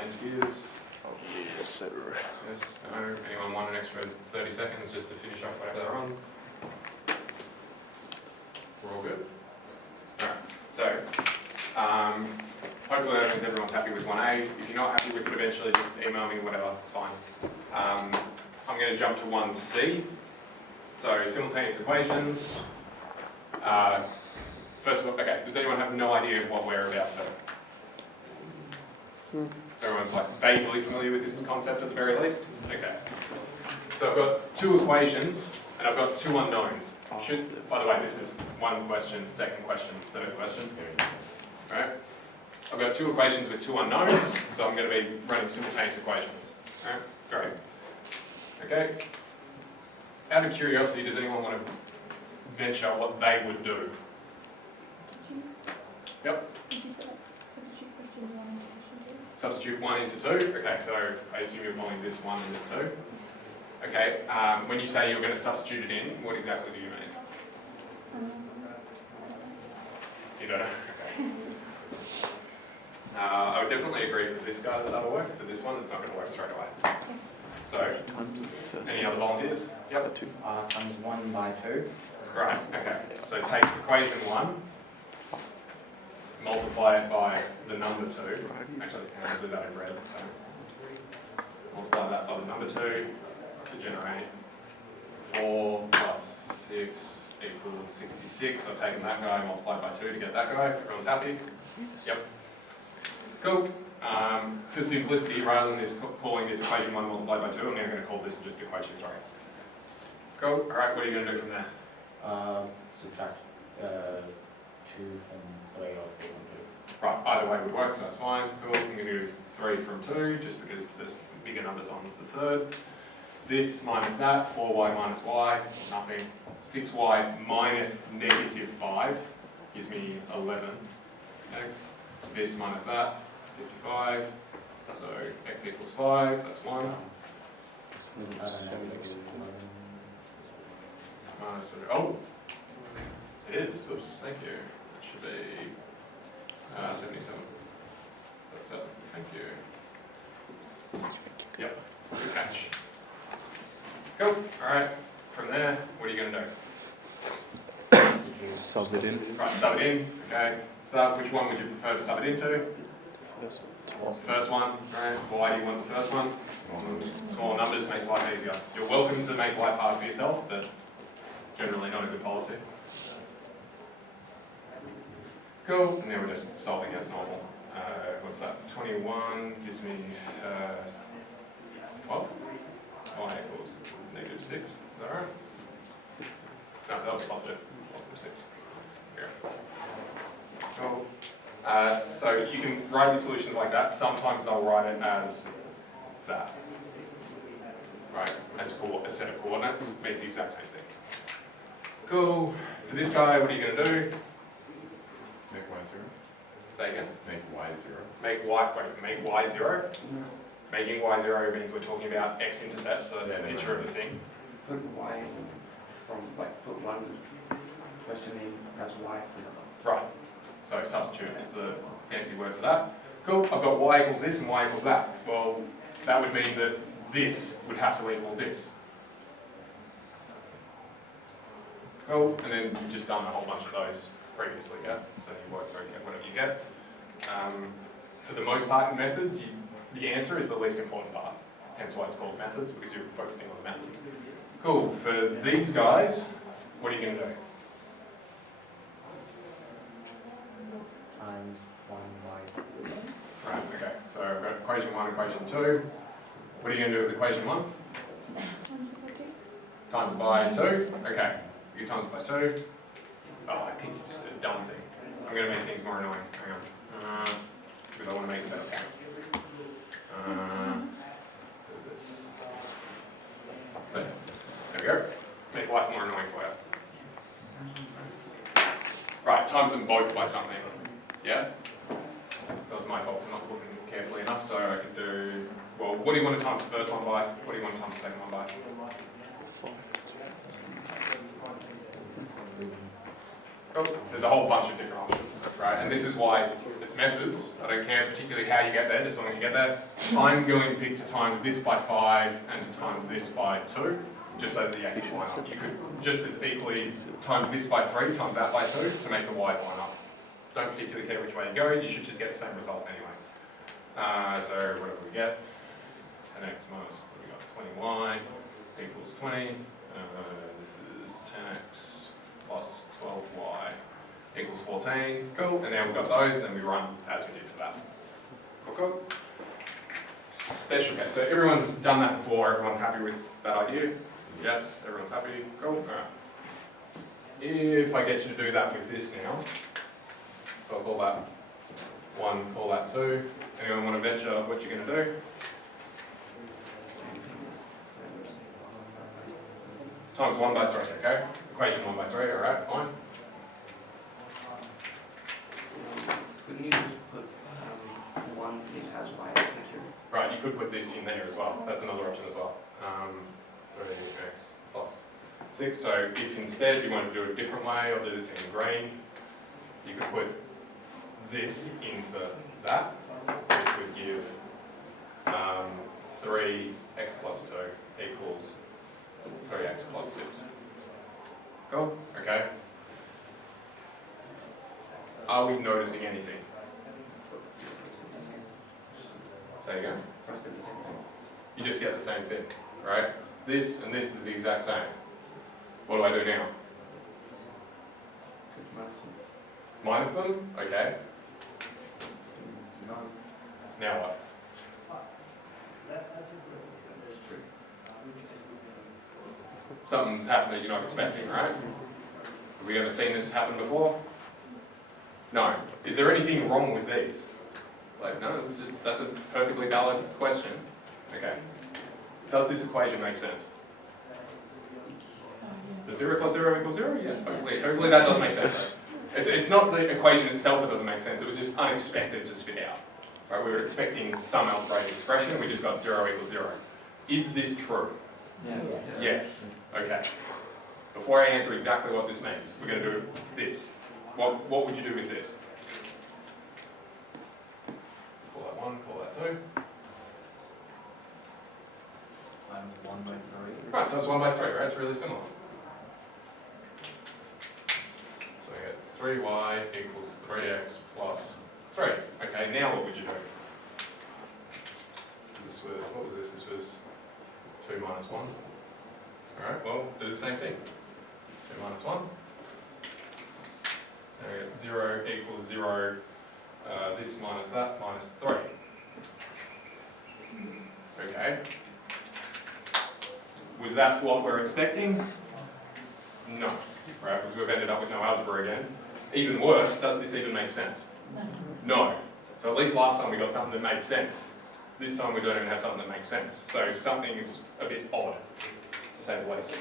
change gears. Yes, sir. Yes, no. Anyone want an extra 30 seconds just to finish off whatever they're on? We're all good? Alright, so hopefully that means everyone's happy with 1A. If you're not happy with it eventually, just email me, whatever, it's fine. I'm going to jump to 1C. So simultaneous equations. First of all, okay, does anyone have no idea what we're about to? Everyone's like vaguely familiar with this concept at the very least? Okay. So I've got two equations and I've got two unknowns. By the way, this is one question, second question, third question. Right? I've got two equations with two unknowns, so I'm going to be running simultaneous equations. Right? Great. Okay. Out of curiosity, does anyone want to venture what they would do? Yep. Substitute 1 into 2. Okay, so I assume you're calling this 1 and this 2. Okay, when you say you're going to substitute it in, what exactly do you mean? You don't know? Okay. I would definitely agree for this guy that that'll work. For this one, it's not going to work straight away. So, any other volunteers? Yep. Times 1 by 2. Right, okay. So take equation 1, multiply it by the number 2. Actually, can I do that in red? So, multiply that by the number 2 to generate 4 plus 6 equals 66. I've taken that guy, multiplied by 2 to get that guy. Everyone's happy? Yep. Cool. For simplicity, rather than calling this equation 1 multiplied by 2, I'm now going to call this just equation 3. Cool. Alright, what are you going to do from there? Subtract 2 from 3 or 4 from 2. Right, either way would work, so that's fine. Cool. I'm going to do 3 from 2, just because there's bigger numbers on the third. This minus that, 4y minus y, nothing. 6y minus negative 5 gives me 11. X. This minus that, 55. So x equals 5, that's 1. Minus, oh, it is. Oops, thank you. That should be 77. That's 7. Thank you. Yep. Good catch. Cool. All right. From there, what are you going to do? Sub it in. Right. Sub it in. Okay. So, which one would you prefer to sub it into? The first one. Right. Why do you want the first one? Small numbers makes life easier. You're welcome to make life hard for yourself, but generally not a good policy. Cool. And then we're just solving as normal. What's that? 21 gives me 12. Y equals negative 6. Is that right? No, that was positive. Positive 6. Yeah. Cool. So you can write your solutions like that. Sometimes they'll write it as that. Right? As a set of coordinates. Means the exact same thing. Cool. For this guy, what are you going to do? Make y 0. Say again. Make y 0. Make y 0. Making y 0 means we're talking about x-intercepts, so that's the picture of the thing. Put y from, put 1 question in as y. Right. So substitute is the fancy word for that. Cool. I've got y equals this and y equals that. Well, that would mean that this would have to equal this. Cool. And then you've just done a whole bunch of those previously, yeah? So you work through and get whatever you get. For the most part in methods, the answer is the least important part. Hence why it's called methods, because you're focusing on the method. Cool. For these guys, what are you going to do? Times 1 by 2. Right, okay. So I've got equation 1, equation 2. What are you going to do with equation 1? Times it by 2. Okay. You times it by 2. Oh, I picked just a dumb thing. I'm going to make things more annoying. Hang on. Because I want to make it better count. Do this. There we go. Make life more annoying for you. Right, times them both by something. Yeah? That was my fault for not looking carefully enough, so I could do... Well, what do you want to times the first one by? What do you want to times the second one by? Cool. There's a whole bunch of different options, right? And this is why it's methods. I don't care particularly how you get there, just as long as you get there. I'm going to pick to times this by 5 and to times this by 2, just so that the x's line up. You could just as equally times this by 3, times that by 2 to make the y's line up. Don't particularly care which way you go, you should just get the same result anyway. So what do we get? 10x minus, what do we got? 20y equals 20. This is 10x plus 12y equals 14. Cool, and now we've got those, and then we run as we did for that. Cool, cool. Special case. So everyone's done that before, everyone's happy with that idea? Yes, everyone's happy? Cool, alright. If I get you to do that with this now, so I'll call that 1, call that 2. Anyone want to venture what you're going to do? Times 1 by 3, okay? Equation 1 by 3, alright, fine. Could you just put 1 it has y equal to 2? Right, you could put this in there as well. That's another option as well. 3x plus 6. So if instead you want to do it a different way, or do this in green, you could put this in for that, which would give 3x plus 2 equals 3x plus 6. Cool? Okay. Are we noticing anything? Say again. You just get the same thing, right? This and this is the exact same. What do I do now? Minus them? Okay. Now what? Something's happened that you're not expecting, right? Have we ever seen this happen before? No. Is there anything wrong with these? Like, no, it's just, that's a perfectly valid question. Okay. Does this equation make sense? Does 0 plus 0 equal 0? Yes, hopefully that does make sense. It's not the equation itself that doesn't make sense, it was just unexpected to spit out. Right, we were expecting some algebraic expression, we just got 0 equals 0. Is this true? Yes. Yes. Okay. Before I answer exactly what this means, we're going to do this. What would you do with this? Call that 1, call that 2. 1 by 3. Right, times 1 by 3, right? It's really similar. So I get 3y equals 3x plus 3. Okay, now what would you do? This was, what was this? This was 2 minus 1. Alright, well, do the same thing. 2 minus 1. And we get 0 equals 0, this minus that, minus 3. Okay. Was that what we're expecting? No. Right, because we've ended up with no algebra again. Even worse, does this even make sense? No. So at least last time we got something that made sense. This time we don't even have something that makes sense. So something is a bit odd, to say the least.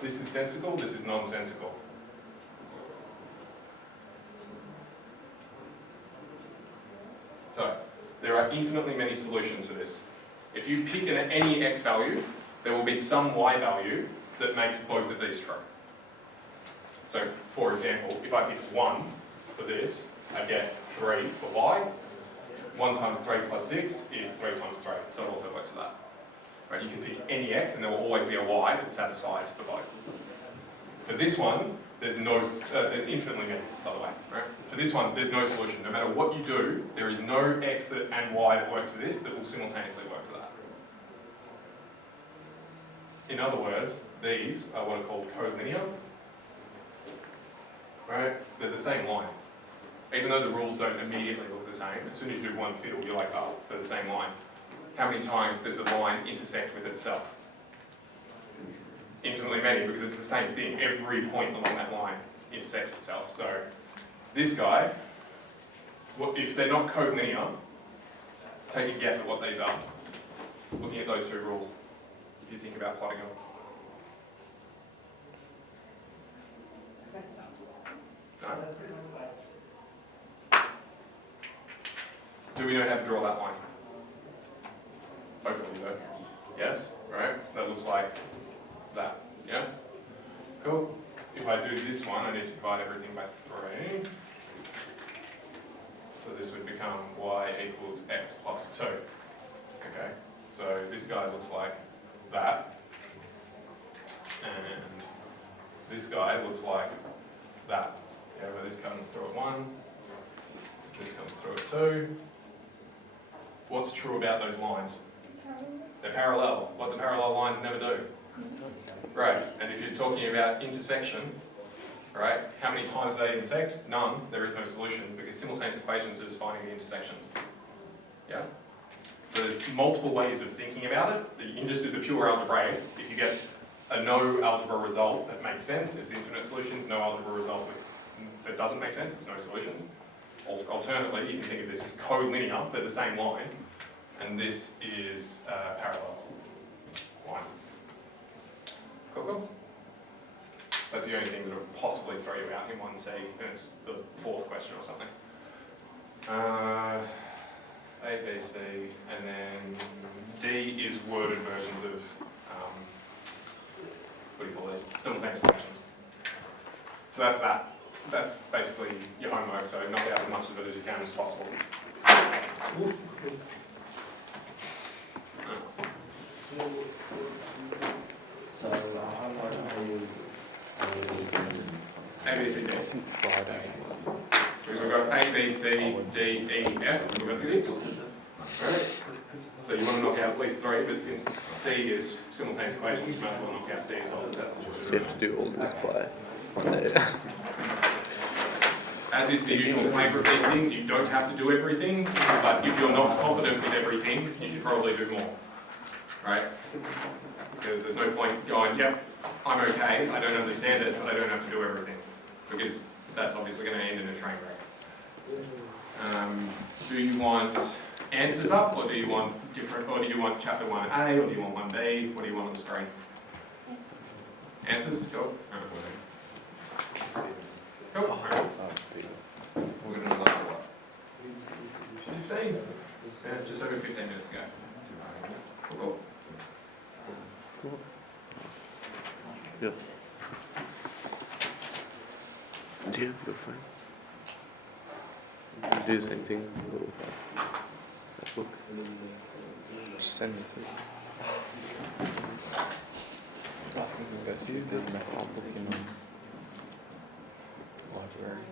This is sensical, this is nonsensical. So, there are infinitely many solutions for this. If you pick any x value, there will be some y value that makes both of these true. So, for example, if I pick 1 for this, I get 3 for y. 1 times 3 plus 6 is 3 times 3, so it also works for that. Right, you can pick any x and there will always be a y that satisfies for both. For this one, there's infinitely many, by the way. Right? For this one, there's no solution. No matter what you do, there is no x and y that works for this that will simultaneously work for that. In other words, these are what are called collinear. Right? They're the same line. Even though the rules don't immediately look the same, as soon as you do one fiddle, you're like, oh, they're the same line. How many times does a line intersect with itself? Infinitely many, because it's the same thing. Every point along that line intersects itself. So this guy, if they're not collinear, take a guess at what these are. Looking at those two rules, if you think about plotting them. No? Do we know how to draw that line? Both of you do. Yes? Right? That looks like that. Yeah? Cool. If I do this one, I need to divide everything by 3. this would become y equals x plus 2. Okay, so this guy looks like that, and this guy looks like that. Yeah, where this comes through at 1, this comes through at 2. What's true about those lines? They're parallel. What do parallel lines never do? Right, and if you're talking about intersection, right, how many times do they intersect? None. There is no solution because simultaneous equations are just finding the intersections. Yeah? So there's multiple ways of thinking about it. You can just do the pure algebraic. If you get a no algebra result that makes sense, it's infinite solutions. No algebra result that doesn't make sense, it's no solutions. Alternately, you can think of this as collinear, they're the same line, and this is parallel lines. Cool? That's the only thing that would possibly throw you out in 1C, and it's the 4th question or something. A, B, C, and then D is worded versions of, what do you call these? Simultaneous equations. So that's that. That's basically your homework, so knock out as much of it as you can as possible. So how much is A, B, C, D. Because we've got A, B, C, D, E, F, we've got 6. Right. So you want to knock out at least 3, but since C is simultaneous equations, you might as well knock out D as well. That's the So you have to do all this by Monday. As is the usual flavour of these things, you don't have to do everything, but if you're not confident with everything, you should probably do more. Right? Because there's no point going, yep, I'm okay, I don't understand it, but I don't have to do everything. Because that's obviously going to end in a train wreck. Do you want answers up, or do you want different, or do you want chapter 1A, or do you want 1B? What do you want on the screen? Answers? Go. Go. Alright. We're going to do another what? 15? Yeah, just over 15 minutes ago. Cool. Yeah. Do you have your phone? You do the same thing. That book. Just send it to me. There's a book in the library.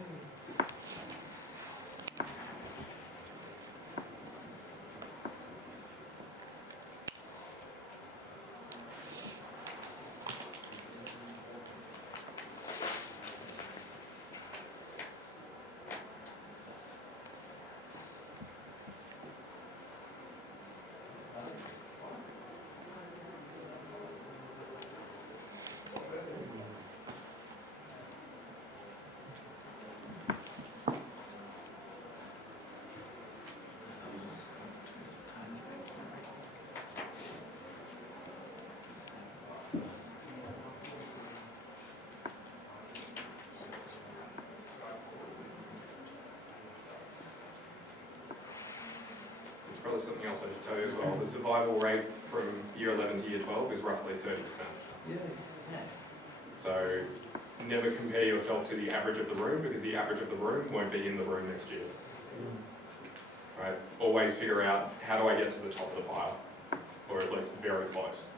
Probably something else I should tell you as well. The survival rate from year 11 to year 12 is roughly 30%. So never compare yourself to the average of the room, because the average of the room won't be in the room next year. Right? Always figure out, how do I get to the top of the pile? Or at least very close.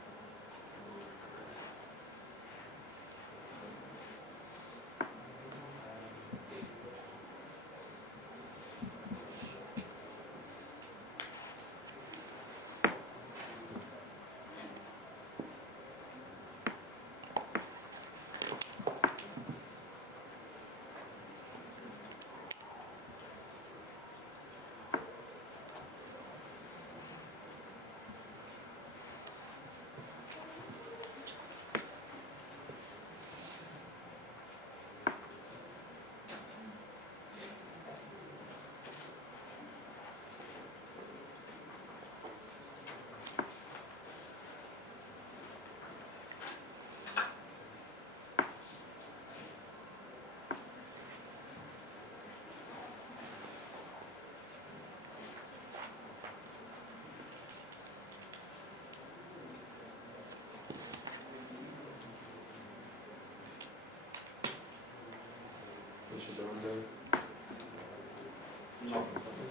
checking something.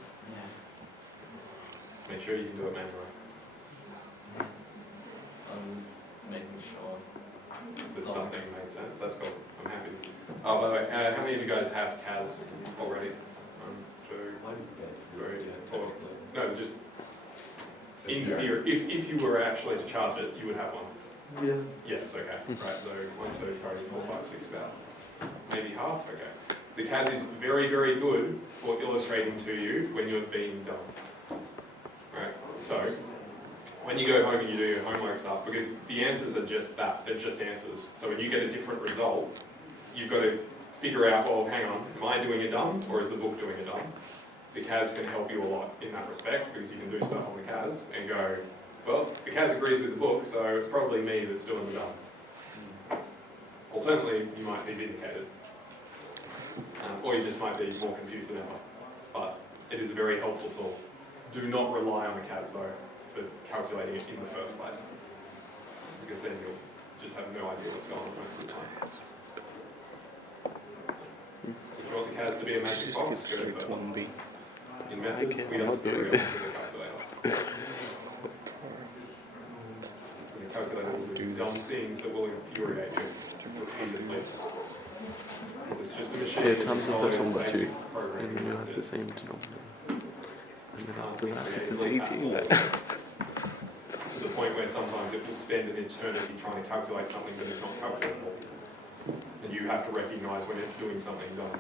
Make sure you can do it manually. I'm making sure. That something made sense. That's cool. I'm happy. Oh, by the way, how many of you guys have CAS already? 1, 2, 3, 4. No, just in theory. If you were actually to charge it, you would have one. Yeah. Yes. Okay. Right. So 1, 2, 3, 4, 5, 6, about maybe half. Okay. The CAS is very, very good for illustrating to you when you have been done. Right. So when you go home and you do your homework stuff, because the answers are just that, they're just answers. So when you get a different result, you've got to figure out, well, hang on, am I doing a dumb or is the book doing a dumb? The CAS can help you a lot in that respect because you can do stuff on the CAS and go, well, the CAS agrees with the book, so it's probably me that's doing the dumb. Alternatively, you might be vindicated. Or you just might be more confused than ever. But it is a very helpful tool. Do not rely on the CAS though for calculating it in the first place, because then you'll just have no idea what's going on most of the time. If you want the CAS to be a magic Just box, get go straight to to 1B. in methods, we I'll just do go it. to the calculator. The calculator will do dumb things that will infuriate you repeatedly. It's just a machine. Yeah, times the It's first always one by 2, basic programming, and then you'll that's have the it. same denominator. And then after that, it's an AP then. To the point where sometimes it will spend an eternity trying to calculate something that is not calculable. And you have to recognise when it's doing something dumb.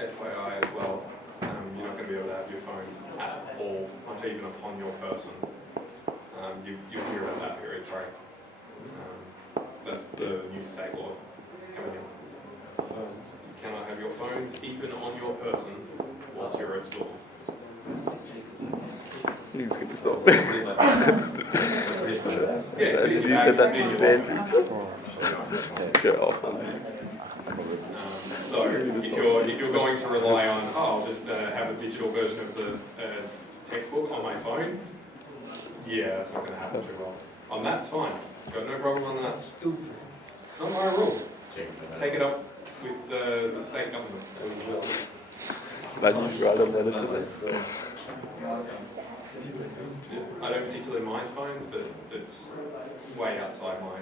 FYI as well, you're not going to be able to have your phones at all, not even upon your person. You'll hear about that period, sorry. That's the new state law coming in. You cannot have your phones even on your person whilst you're at school. You can stop. Yeah, You said that to Ben. Get off on me. So if you're going to rely on, I'll just have a digital version of the textbook on my phone, yeah, that's not going to happen too well. On that's fine. Got no problem on that. It's not my rule. Take it up with the state government. That you write a letter to them. Yeah, I don't particularly mind phones, but it's way outside my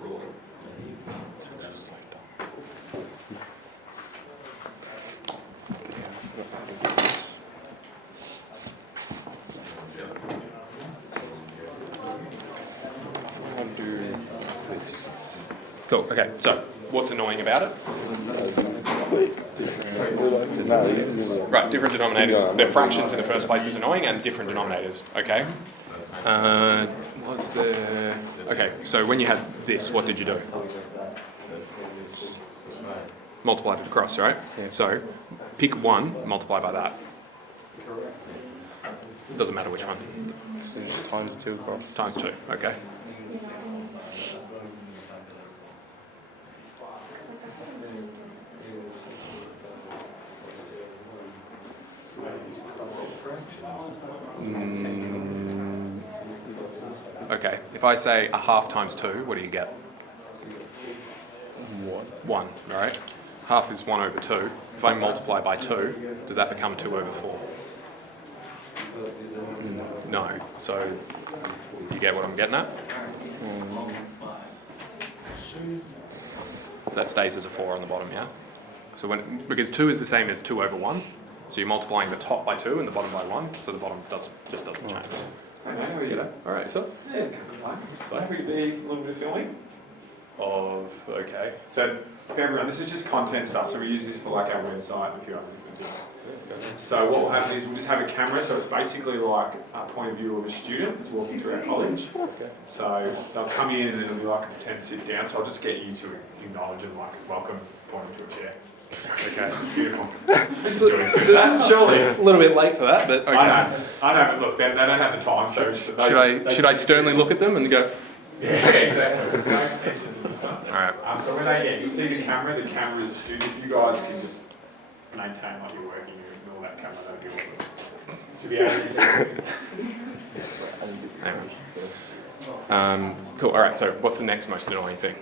ruling. I'll do this. Cool, okay, so what's annoying about it? Right, different denominators. They're fractions in the first place is annoying, and different denominators, okay? What's the... Okay, so when you had this, what did you do? Multiplied it across, right? Yeah. So pick one, multiply by that. Doesn't matter which one. So times 2 across. Times 2, okay. Okay, if I say a half times 2, what do you get? 1, right? Half is 1 over 2. If I multiply by 2, does that become 2 over 4? No. So, you get what I'm getting at? So that stays as a 4 on the bottom, yeah? So because 2 is the same as 2 over 1, so you're multiplying the top by 2 and the bottom by 1, so the bottom just doesn't change. Hey mate, how are you? All right, so Yeah, can't complain. So happy to be a little bit of filming. okay. So for everyone, this is just content stuff, so we use this for like our website and a few other different things. So what will happen is we'll just have a camera, so it's basically like a point of view of a student that's walking through our college. So they'll come in and it'll be like a pretend sit down, so I'll just get you to acknowledge and like welcome, point them to a chair. Okay, beautiful. Surely a little bit late for that, but okay. I know, but look, they don't have the time, so Should I sternly look at them and go? Yeah, exactly. No intentions in this one. All right. So when you see the camera is a student. If you guys can just maintain like you're working, you ignore that camera, that'd be awesome. Should be able to. Hang on. Cool. All right. So what's the next most annoying thing?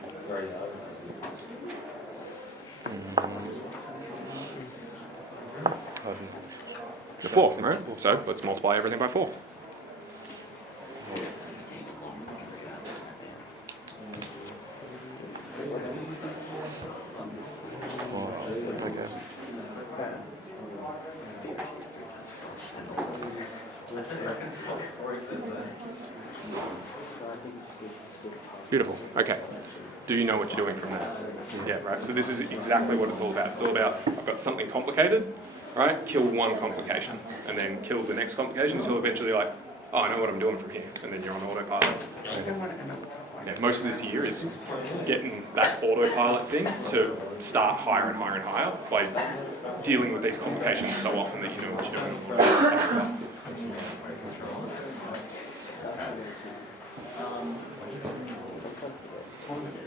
The 4, right? So let's multiply everything by 4. Beautiful. Okay. Do you know what you're doing from there? Yeah, right. So this is exactly what it's all about. It's all about, I've got something complicated, right? Kill one complication, and then kill the next complication until eventually like, oh, I know what I'm doing from here, and then you're on autopilot. Yeah, most of this year is getting that autopilot thing to start higher and higher and higher by dealing with these complications so often that you know what you're doing.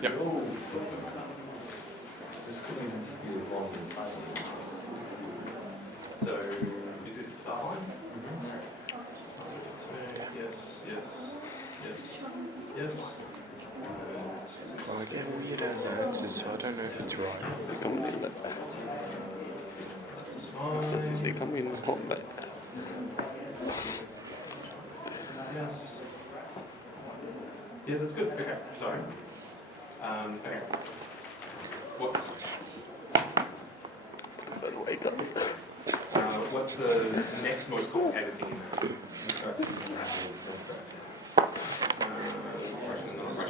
Yep. So, is this the start line? Yes. Well, I get weird as answers, so I don't know if it's right. They come in like that. That's fine. They come in hot like that. Yes. Yeah, that's good. Okay, sorry. Okay. What's the next most complicated thing?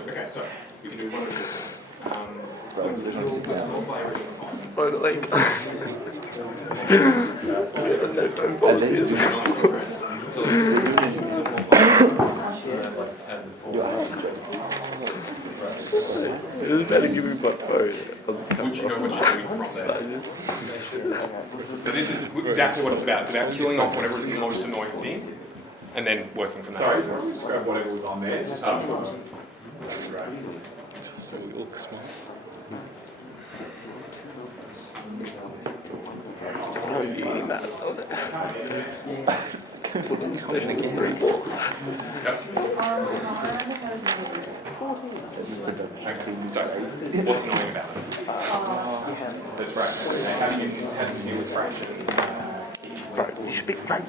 Okay, so we can do one of the things. Let's multiply everything by 5. Oh, like. So let's add the 4. It was better give me my phone. Would you know what you're doing from there? So this is exactly what it's about. It's about killing off whatever is the most annoying thing, and then working from there. Sorry, just grab whatever was on there. Just That'd so So it looks smart. Oh, you're eating that. Yep. Okay. So, what's annoying about it? That's right. How do you deal with fractions? Bro, you should be right.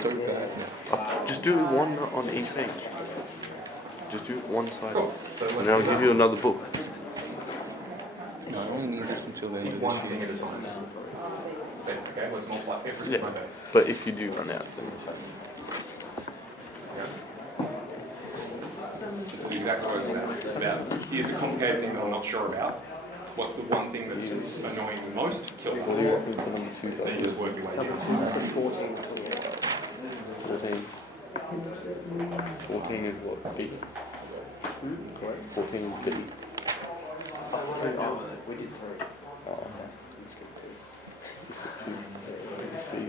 So bad. Just do one on each thing. Just do one side. Cool. So And I'll give you another book. No, I only need this until the end of one this thing year. at a time. Okay, let's multiply everything Yeah. by that. But if you do run out, then This is exactly what it's about. It's about, here's a complicated thing that I'm not sure about. What's the one thing that's annoying the most? Kill it. Then you just work your way down. 14 is what? B? 14 is B. We did 3. Oh, okay. C, C, 1.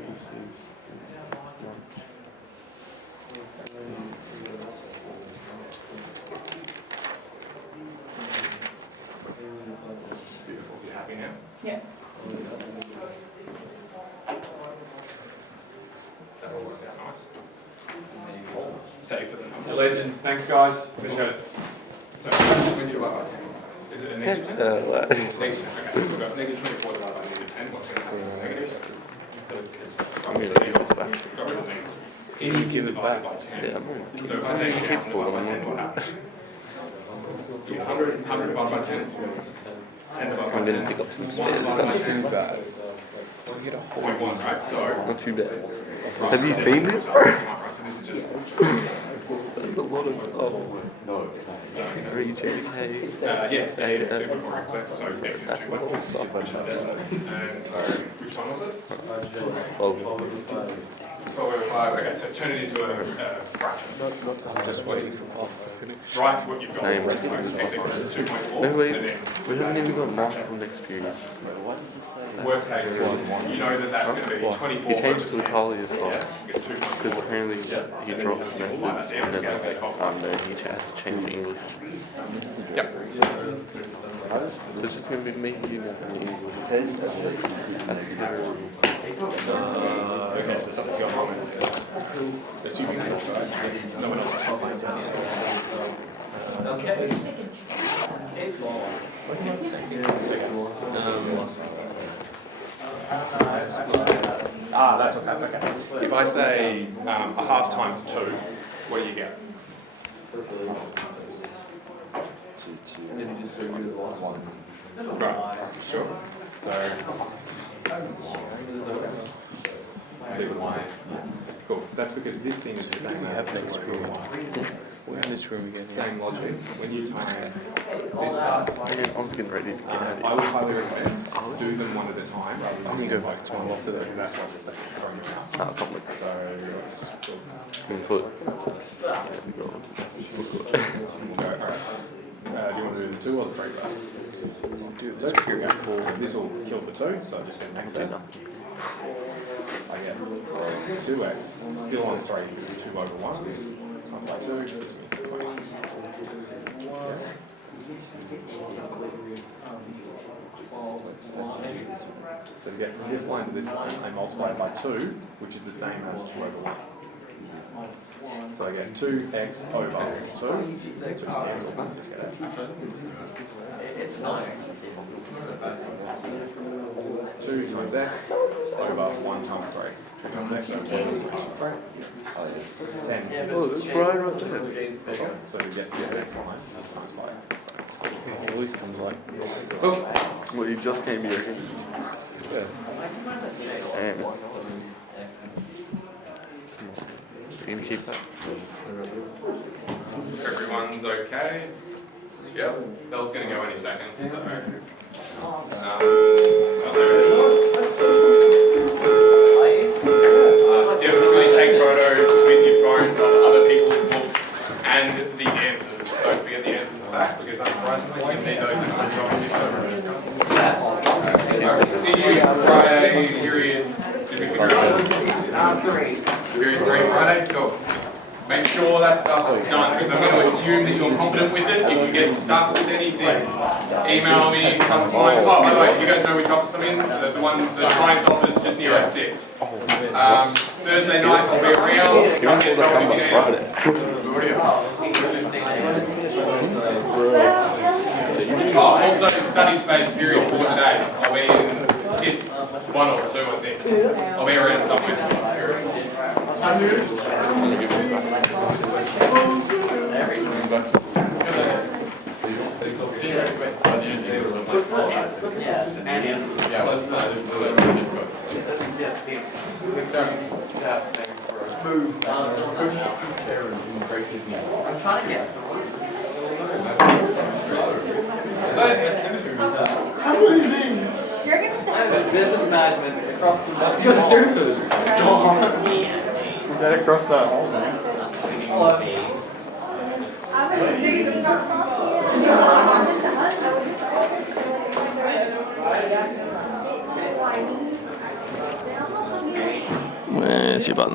Beautiful. You happy now? Yeah. That'll work out nice. Save for the number. legends. Thanks, guys. Appreciate it. So, when do you divide by 10? Is it a negative 10? Negative 10. Okay, so we've got negative 24 divided by negative 10. What's going to happen with the negatives? I'm going to give it back. Got rid of the negatives. Anything divided by 10. Yeah, I'm going to So if I say 1,000 divided by 10, what happens? 100 divided by 10? 10 divided by I'm 10. gonna pick up some One spares. side by That's 10. Too bad. 0.1, right? So, not too bad. right, Have you so seen this this? is- right, so this is just That's a lot of stuff. No. 3 JK. yeah, 2.4%. So x is 2 That's lots of stuff. And so, which one was it? 12. 12/5. Okay, so turn it into a fraction. Just waiting for class to finish. Write what you've got. Same. X equals 2.4. No, wait. And then We haven't even got multiple next period. worst case, you know that that's going to be 24. He changed over to 10. Italian as Yeah, well. it's 2.4. Because apparently he dropped the Simplify that methods down, and then you get a 12. no, he had to change English. Yep. So it's just going to be me, you, and English. It says That's terrible. Okay, so something's gone wrong with it. Assuming that's right. No one else is talking about that's what's happening. Okay. If I say a half times 2, what do you get? Right, sure. So, cool. That's because this thing is the same. we have next period. We're in this room again. Same logic. When you times this stuff, Man, I was getting ready to get out I of would highly recommend do them one at a time rather than I'm gonna go back to my locker because that's what's throwing you out. here. Start comic. So let's go. I'm gonna put. Yeah, we go on. Alright. Do you want to do the 2 or the 3 right? Do this period for This will kill the 2, so I'm just going to max Do it. nothing. I get 2x, still on 3, 2 over 1, 1 by 2, gives me 20. So to get from this line to this line, I multiply it by 2, which is the same as 2 over 1. So I get 2x over 2, which is cancel that, just get it. 2 times x over 1 times 3. 2 times x over 1 times 3. 10. Oh, that's right there. There you go. So to get the next line, that's times by. it always comes like Well, you just came here again. Damn. You gonna keep that? Everyone's okay? Yep. Bell's going to go any second, so. Well, there it is. Definitely take photos with your phones of other people's books and the answers. Don't forget the answers at the back because unsurprisingly you need those in the See you Friday, period. Did we figure it out? 3. Period 3 Friday? Cool. Make sure that stuff's done because I'm going to assume that you're confident with it. If you get stuck with anything, email me, come find. Oh, by the way, you guys know which office I'm in? The one, the science office just near S6. Thursday night I'll be around. Come get help if you need. Oh, also study space period 4 today. I'll be in SIP 1 or 2, I think. I'll be around somewhere. I'm trying to get business management across the You're stupid. we gotta cross that hole, man. Where's your button?